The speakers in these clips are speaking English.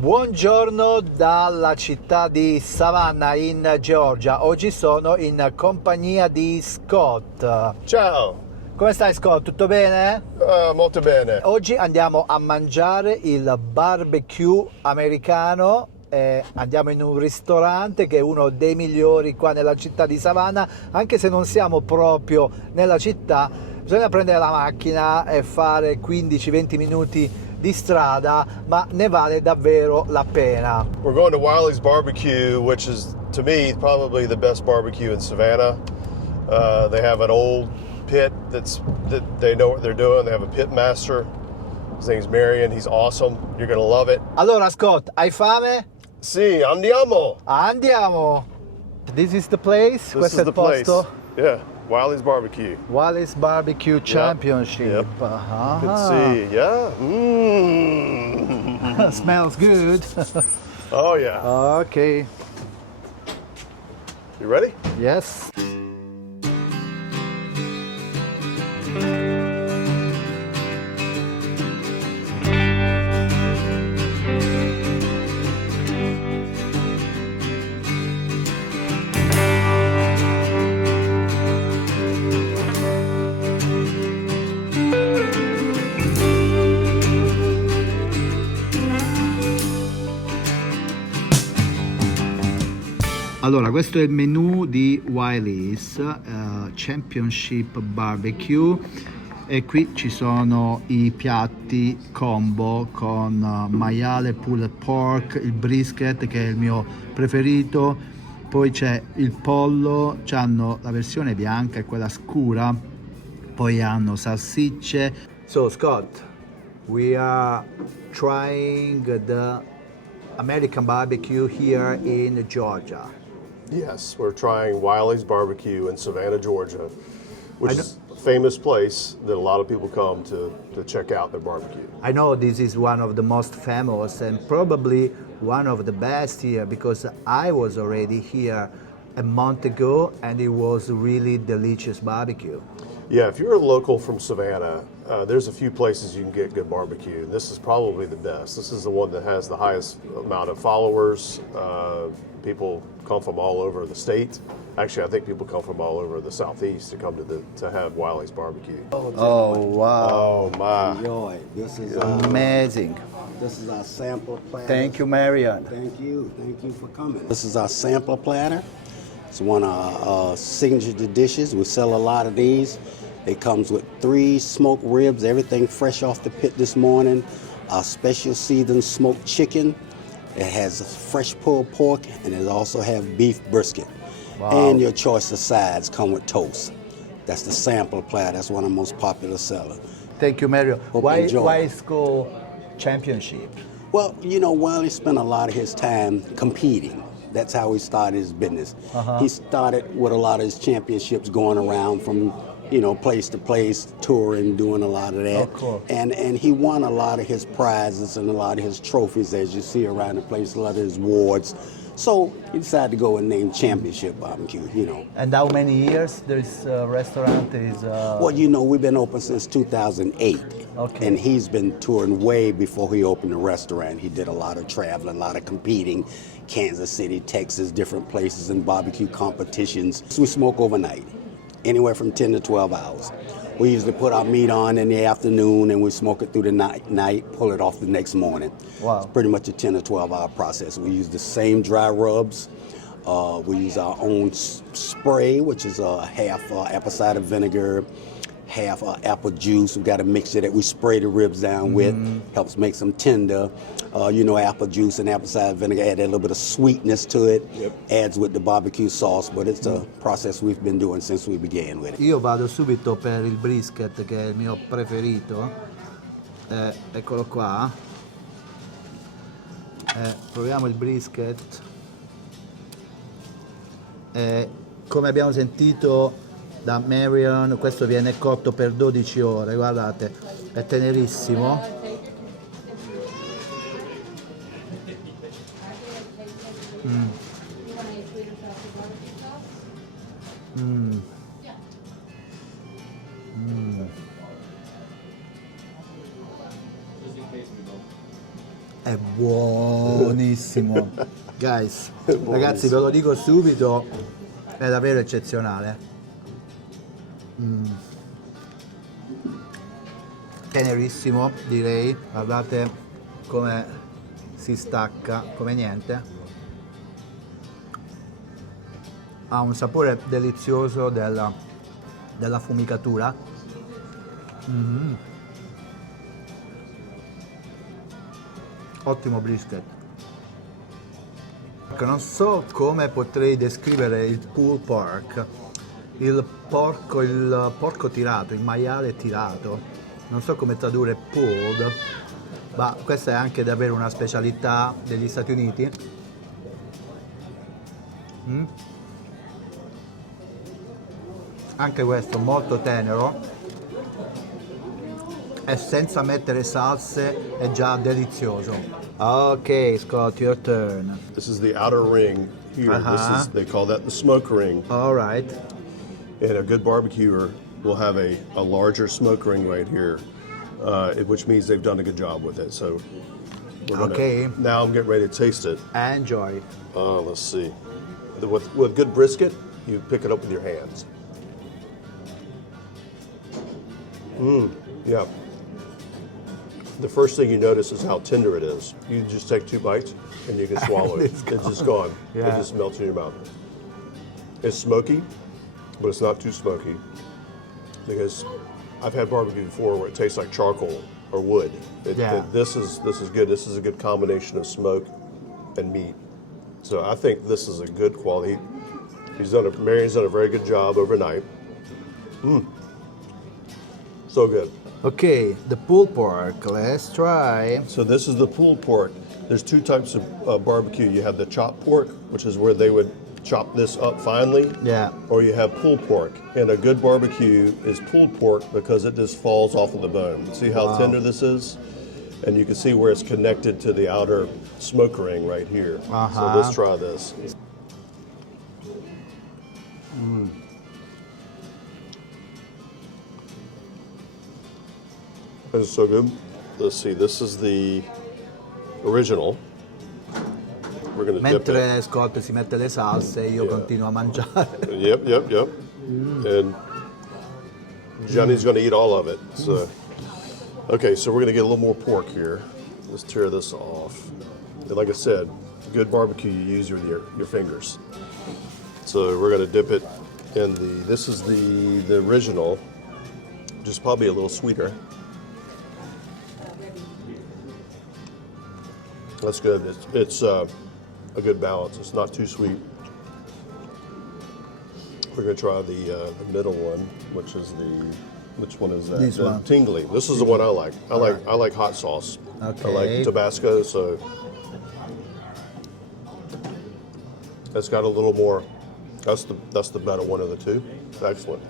Buongiorno dalla città di Savannah in Georgia. Oggi sono in compagnia di Scott. Ciao, Come stai Scott? Tutto bene? molto bene. Oggi andiamo a mangiare il barbecue americano. Andiamo in un ristorante che è uno dei migliori qua nella città di Savannah, anche se non siamo proprio nella città. Bisogna prendere la macchina e fare 15-20 minuti di strada, ma ne vale davvero la pena. We're going to Wiley's Barbecue, which is, to me, probably the best barbecue in Savannah. They have an old pit that they know what they're doing. They have a pit master. His name's Marion. He's awesome. You're going to love it. Allora Scott, hai fame? Sì, andiamo. Andiamo! This is the place? This Questo is è il the place. posto? Yeah, Wiley's Barbecue. Wiley's Barbecue Championship. Yep. Ah. Let's see. Yeah. Mm. Smells good. Oh, yeah. Okay. You ready? Yes. Allora, questo è il menù di Wiley's Championship Barbecue e qui ci sono i piatti combo con maiale, pulled pork, il brisket che è il mio preferito, poi c'è il pollo, hanno la versione bianca e quella scura, poi hanno salsicce. So Scott, we are trying the American barbecue here in Georgia. Yes, we're trying Wiley's Barbecue in Savannah, Georgia, which is a famous place that a lot of people come to check out their barbecue. I know this is one of the most famous and probably one of the best here because I was already here a month ago and it was really delicious barbecue. Yeah, if you're a local from Savannah, there's a few places you can get good barbecue, and this is probably the best. This is the one that has the highest amount of followers. People come from all over the state. Actually, I think people come from all over the southeast to come to have Wiley's Barbecue. Oh wow, Oh my! Enjoy. This is amazing. this is our sampler platter. Thank you, Marion. Thank you for coming. This is our sampler platter. It's one of our signature dishes. We sell a lot of these. It comes with 3 smoked ribs, everything fresh off the pit this morning. Our special seasoned smoked chicken. It has fresh pulled pork, and it also have beef brisket. Wow. And your choice of sides come with toast. That's the sampler platter. That's one of the most popular sellers. Thank you, Marion. Hope you enjoy. Why it's called championship? Well, you know, Wiley spent a lot of his time competing. That's how he started his business. He started with a lot of his championships going around from, you know, place to place, touring, doing a lot of that. Oh, cool. And he won a lot of his prizes and a lot of his trophies, as you see around the place, a lot of his awards. So he decided to go and name Championship Barbecue, you know. And how many years this restaurant is? Well, you know, we've been open since 2008. Okay. And he's been touring way before he opened the restaurant. He did a lot of traveling, a lot of competing, Kansas City, Texas, different places in barbecue competitions. We smoke overnight, anywhere from 10 to 12 hours. We usually put our meat on in the afternoon and we smoke it through the night, pull it off the next morning. Wow. It's pretty much a 10 to 12 hour process. We use the same dry rubs. We use our own spray, which is half apple cider vinegar, half apple juice. We've got a mixture that we spray the ribs down with, helps make them tender. You know, apple juice and apple cider vinegar add a little bit of sweetness to it, adds with the barbecue sauce, but it's a process we've been doing since we began with it. Io vado subito per il brisket che è il mio preferito. Eccolo qua. Proviamo il brisket. Come abbiamo sentito da Marion, questo viene cotto per 12 ore, guardate, è tenerissimo. È buonissimo. Guys, ragazzi, ve lo dico subito, è davvero eccezionale. Tenerissimo, direi. Guardate come si stacca, come niente. Ha un sapore delizioso della fumicatura. Ottimo brisket. Non so come potrei descrivere il pulled pork, il porco tirato, il maiale tirato. Non so come tradurre pulled, ma questa è anche davvero una specialità degli Stati Uniti. Anche questo molto tenero e senza mettere salse è già delizioso. Ok, Scott, your turn. This is the outer ring here. They call that the smoke ring. All right. And a good barbecuer will have a larger smoke ring right here, which means they've done a good job with it. So, now I'm getting ready to taste it. Enjoy. Let's see. With good brisket, you pick it up with your hands. Yeah. The first thing you notice is how tender it is. You just take 2 bites and you can swallow it. It's just gone. Yeah. It just melts in your mouth. It's smoky, but it's not too smoky. Because I've had barbecue before where it tastes like charcoal or wood. This is good. This is a good combination of smoke and meat. So I think this is a good quality. Marion's done a very good job overnight. So good. Okay, the pulled pork. Let's try. So this is the pulled pork. There's 2 types of barbecue. You have the chopped pork, which is where they would chop this up finely. Yeah. Or you have pulled pork. And a good barbecue is pulled pork because it just falls off of the bone. See how tender this is? And you can see where it's connected to the outer smoke ring right here. So let's try this. This is so good. Let's see, this is the original. We're gonna dip it. Mentre Scott si mette le salse, io continuo a mangiare. Yep. And Johnny's gonna eat all of it. So, okay, so we're gonna get a little more pork here. Let's tear this off. And like I said, good barbecue, you use your fingers. So we're gonna dip it in this is the original, which is probably a little sweeter. That's good. It's a good balance. It's not too sweet. We're gonna try the middle one, which one is that? This The one. Tingly. This is the one I like. I like hot sauce. Okay. I like Tabasco, so it's got a little more. That's the better one of the 2. Excellent.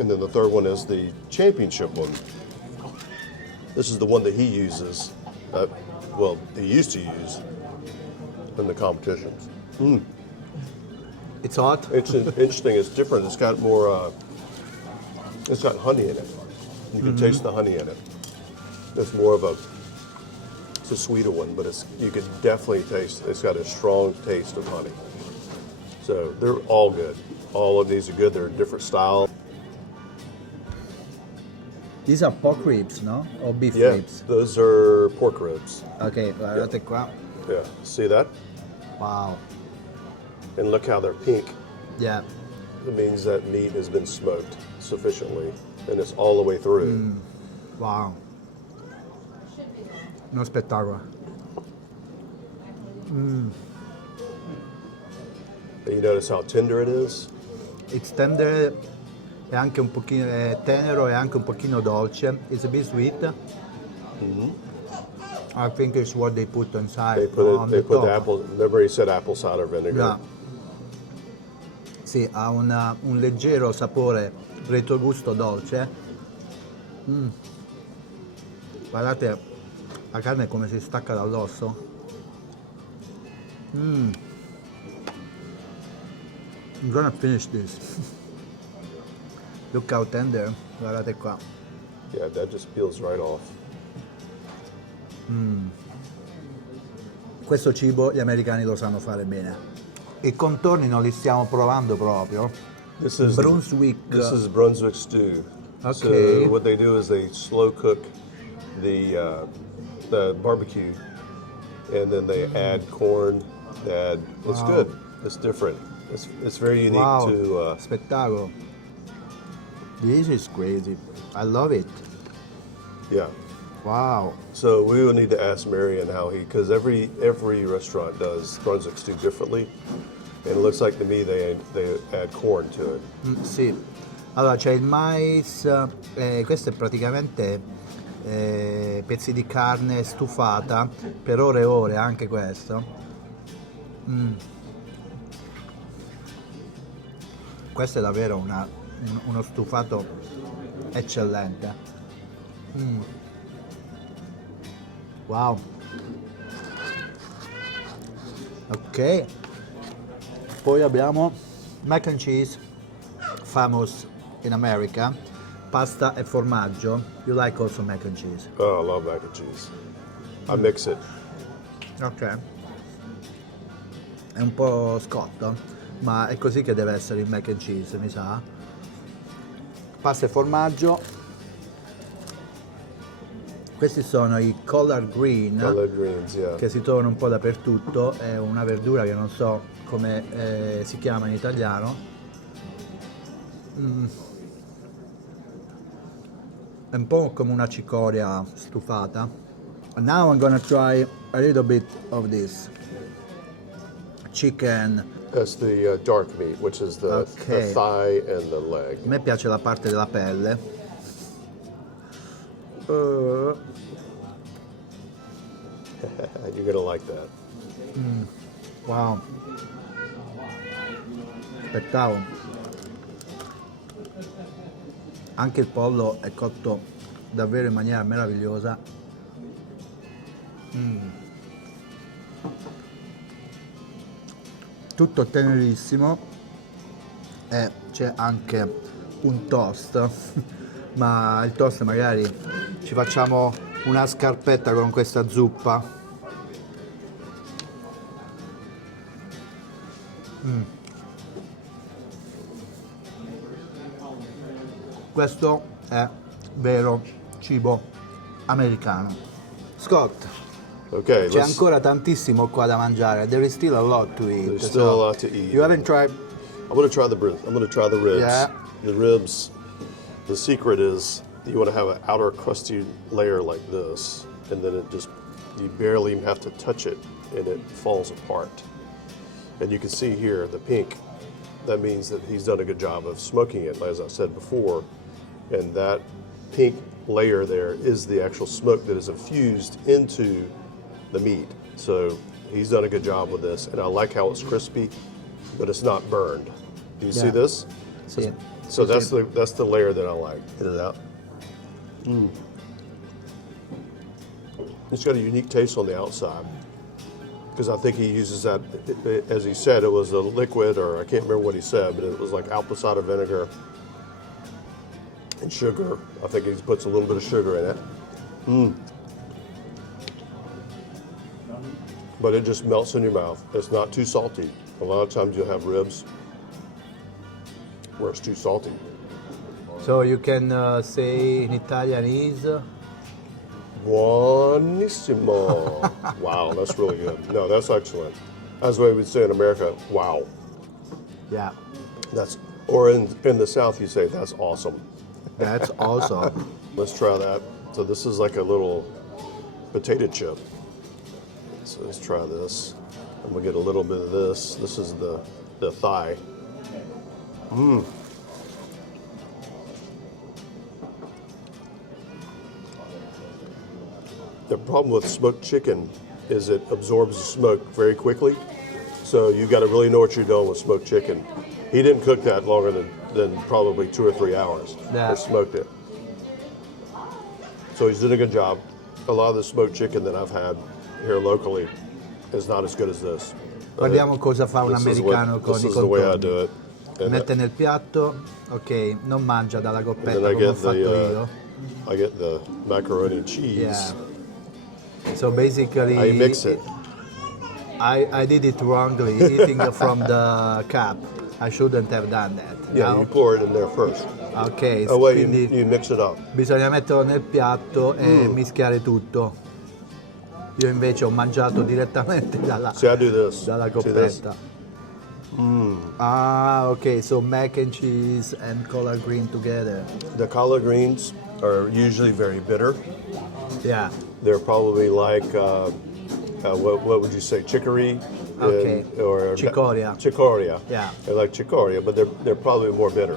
And then the third one is the championship one. This is the one that he uses. Well, he used to use in the competitions. It's hot. It's interesting. It's different. It's got more. It's got honey in it. You can taste the honey in it. It's more of it's a sweeter one, but you can definitely taste. It's got a strong taste of honey. So they're all good. All of these are good. They're a different style. These are pork ribs, no? Or beef Yeah, ribs? those are pork ribs. Ok, guardate qua. Yeah, see that? Wow. And look how they're pink. Yeah. It means that meat has been smoked sufficiently, and it's all the way through. Wow. Uno spettacolo. And you notice how tender it is? It's tender, è anche un pochino è tenero e anche un pochino dolce. It's a bit sweet. I think it's what they put inside. They put the the top. apple. Remember, he said apple cider vinegar. Yeah. Sì, ha un leggero sapore retrogusto dolce. Guardate la carne come si stacca dall'osso. I'm gonna finish this. Look how tender. Guardate qua. Yeah, that just peels right off. questo cibo gli americani lo sanno fare bene. I contorni non li stiamo provando proprio. This is Brunswick. This is Brunswick stew. Okay. So what they do is they slow cook the barbecue, and then they add corn. It's Wow. good. It's different. It's very unique Wow, to. spettacolo. This is crazy. I love it. Yeah. Wow. So we will need to ask Marion how because every restaurant does Brunswick stew differently, and it looks like to me they add corn to it. Sì. Allora c'è il mais, questo è praticamente pezzi di carne stufata per ore e ore, anche questo. Questo è davvero uno stufato eccellente. Wow. Ok. Poi abbiamo mac and cheese, famous in America, pasta e formaggio. You like also mac and cheese? Oh, I love mac and cheese. I mix it. Ok. È un po' scotto, ma è così che deve essere il mac and cheese, mi sa. Pasta e formaggio. Questi sono i collard green, Collard greens, yeah. che si trovano un po' dappertutto. È una verdura che non so come si chiama in italiano. È un po' come una cicoria stufata. Now I'm gonna try a little bit of this chicken. That's the dark meat, which is the Okay. thigh and the leg. A me piace la parte della pelle. You're gonna like that. Wow. Spettacolo. Anche il pollo è cotto davvero in maniera meravigliosa. Tutto tenerissimo e c'è anche un toast, ma il toast magari ci facciamo una scarpetta con questa zuppa. Questo è vero cibo americano. Scott, Okay, c'è ancora tantissimo qua da mangiare. There is still a lot to eat. There's still a lot to eat. You haven't tried. I'm gonna try the ribs. I'm gonna try the ribs. Yeah. The ribs. The secret is you want to have an outer crusty layer like this, and then you barely even have to touch it, and it falls apart. And you can see here the pink. That means that he's done a good job of smoking it, as I said before. And that pink layer there is the actual smoke that is infused into the meat. So he's done a good job with this, and I like how it's crispy, but it's not burned. Do you see Yeah. this? Sì. So Sì, sì. that's the layer that I like. Get it out. It's got a unique taste on the outside because I think he uses that, as he said, it was a liquid, or I can't remember what he said, but it was like apple cider vinegar and sugar. I think he puts a little bit of sugar in it. But it just melts in your mouth. It's not too salty. A lot of times you'll have ribs where it's too salty. So you can say in Italian is Buonissimo. Wow, that's really good. No, that's excellent. That's the way we'd say in America, wow. yeah. Or in the South you say, that's awesome. That's awesome. Let's try that. So this is like a little potato chip. So let's try this. And we'll get a little bit of this. This is the thigh. The problem with smoked chicken is it absorbs the smoke very quickly. So you got to really know what you're doing with smoked chicken. He didn't cook that longer than probably 2 or 3 hours. Yeah. Or smoked it. So he's doing a good job. A lot of the smoked chicken that I've had here locally is not as good as this. Guardiamo cosa fa un This is americano what- con this i is the way I contorni. do it. And Mette nel piatto, ok, non mangia dalla coppetta then I come ho get fatto io. I get the macaroni and cheese. Yeah. So basically, I mix it. I did it wrongly, eating from the cup. I shouldn't have done that. Yeah, no? you pour it in there first. Ok, Oh wait, quindi you mix it up. bisogna metterlo nel piatto e mischiare tutto. Io invece ho mangiato direttamente dalla, See, I do this. dalla See this? coppetta. Ah, ok, so mac and cheese and collard green together. The collard greens are usually very bitter. Yeah. They're probably like what would you say, chicory? Okay. Or Cicoria. Cicoria. Yeah. They're like chicoria, but they're probably more bitter.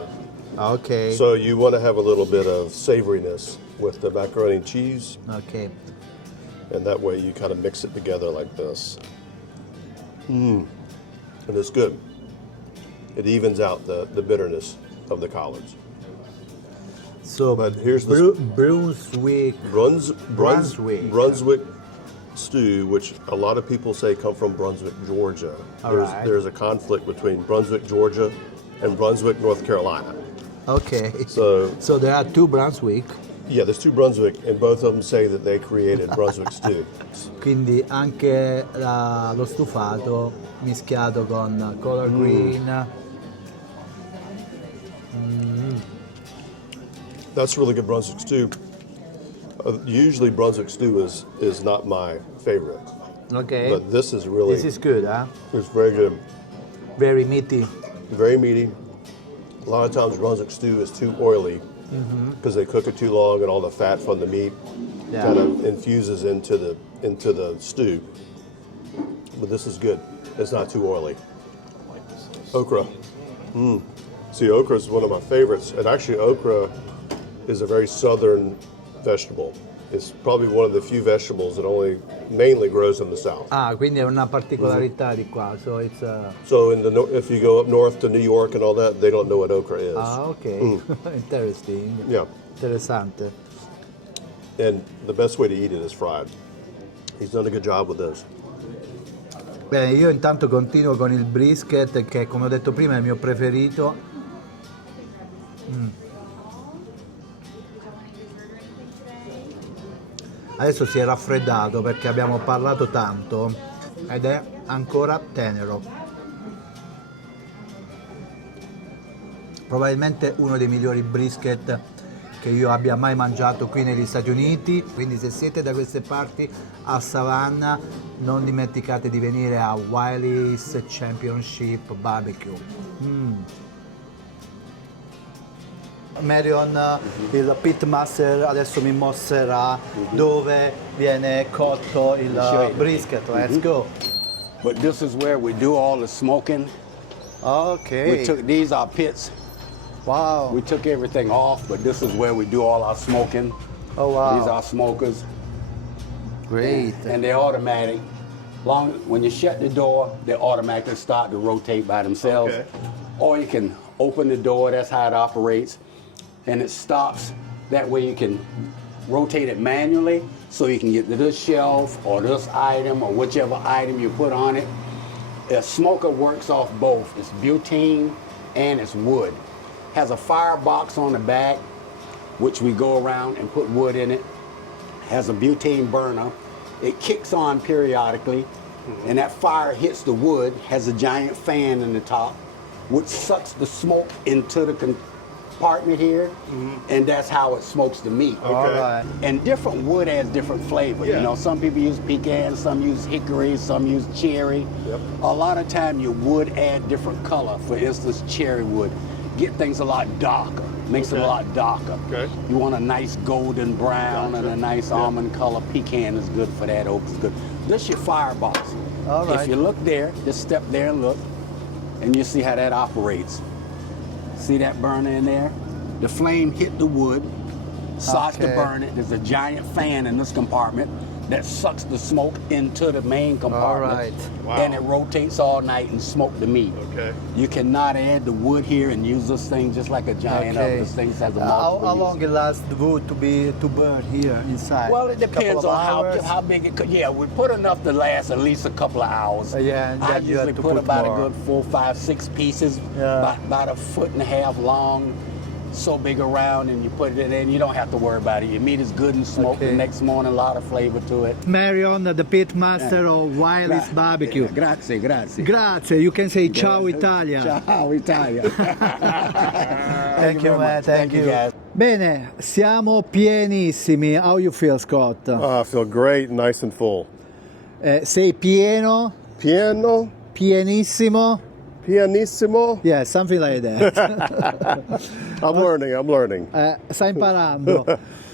Ok. So you want to have a little bit of savoriness with the macaroni and cheese, Ok. and that way you kind of mix it together like this. And it's good. It evens out the bitterness of the collards. So, But here's the Brunswick. Brunswick. Brunswick stew, which a lot of people say come from Brunswick, Georgia. All right. There's a conflict between Brunswick, Georgia, and Brunswick, North Carolina. Ok. So there are two Brunswick. yeah, there's two Brunswick, and both of them say that they created Brunswick stew. Quindi anche lo stufato mischiato con collard green. That's really good Brunswick stew. Usually Brunswick stew is not my favorite, Ok. but this is really This is good, huh? it's very good, Very meaty. very meaty. A lot of times Brunswick stew is too oily because they cook it too long, and all the fat from the meat Yeah. kind of infuses into the stew. But this is good. It's not too oily. Okra. See, okra is one of my favorites, and actually okra is a very southern vegetable. It's probably one of the few vegetables that only mainly grows in the south. Ah, quindi è una particolarità di qua. So it's So if you go up north to New York and all that, they don't know what okra is. ok. Interesting. Yeah, Interessante. and the best way to eat it is fried. He's done a good job with this. Bene, io intanto continuo con il brisket che come ho detto prima è il mio preferito. Adesso si è raffreddato perché abbiamo parlato tanto ed è ancora tenero. Probabilmente uno dei migliori brisket che io abbia mai mangiato qui negli Stati Uniti, quindi se siete da queste parti a Savannah non dimenticate di venire a Wiley's Championship Barbecue. Marion, il pitmaster adesso mi mostrerà dove viene cotto il brisket. Let's go. But this is where we do all the smoking. Ok. These are pits. Wow. We took everything off, but this is where we do all our smoking. Oh wow. These are smokers, Great. and they're automatic. When you shut the door, they automatically start to rotate by themselves. Okay. Or you can open the door, that's how it operates, and it stops. That way you can rotate it manually, so you can get to this shelf or this item or whichever item you put on it. A smoker works off both. It's butane and it's wood. Has a firebox on the back, which we go around and put wood in it. Has a butane burner. It kicks on periodically, and that fire hits the wood, has a giant fan in the top, which sucks the smoke into the compartment here, and that's how it smokes the meat. All right. And different wood has different flavor. Yeah. You know, some people use pecan, some use hickory, some use cherry. Yep. A lot of time your wood add different color. For instance, cherry wood get things a lot darker, makes it a lot darker. Okay. You want a nice golden brown and a nice almond color. Pecan is good for that. Oak is good. This is your firebox. All right. If you look there, just step there and look, and you see how that operates. See that burner in there? The flame hit the wood, starts to Okay. burn it. There's a giant fan in this compartment that sucks the smoke into the main compartment. All right. Wow. And it rotates all night and smoke the meat. Okay. You cannot add the wood here and use this thing just like a giant oven. This thing has a multiple How long use. it lasts the wood to burn here inside? Well, it depends Couple of on hours? how big it could. Yeah, we put enough to last at least a couple of hours. Yeah, and I then you have usually to put put about more. a good 4, 5, 6 pieces, Yeah. about a foot and a half long. so big around, and you put it in there, and you don't have to worry about it. Your meat is good and smoked Okay. the next morning, a lot of flavor to it. Marion, the pit master of Wiley's Barbecue. Grazie, grazie. Grazie, you can say ciao Italia. Ciao Italia. Thank you, man. Thank you. guys. Bene, siamo pienissimi. How you feel, Scott? I feel great, nice and full. Sei pieno? Piano, Pienissimo? pianissimo. Yeah, something like that. I'm learning. Sta imparando.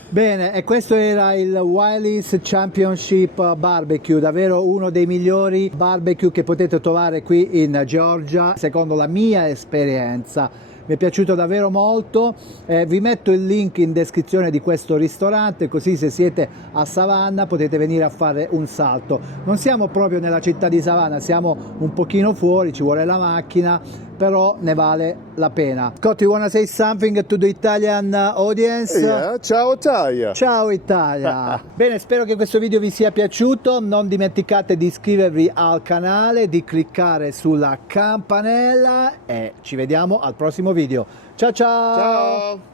Bene, e questo era il Wiley's Championship Barbecue, davvero uno dei migliori barbecue che potete trovare qui in Georgia, secondo la mia esperienza. Mi è piaciuto davvero molto, vi metto il link in descrizione di questo ristorante, così se siete a Savannah potete venire a fare un salto. Non siamo proprio nella città di Savannah, siamo un pochino fuori, ci vuole la macchina, però ne vale la pena. Scott, you wanna say something to the Italian audience? Yeah, ciao Italia. Ciao Italia! Bene, spero che questo video vi sia piaciuto, non dimenticate di iscrivervi al canale, di cliccare sulla campanella e ci vediamo al prossimo video. Ciao ciao! Ciao.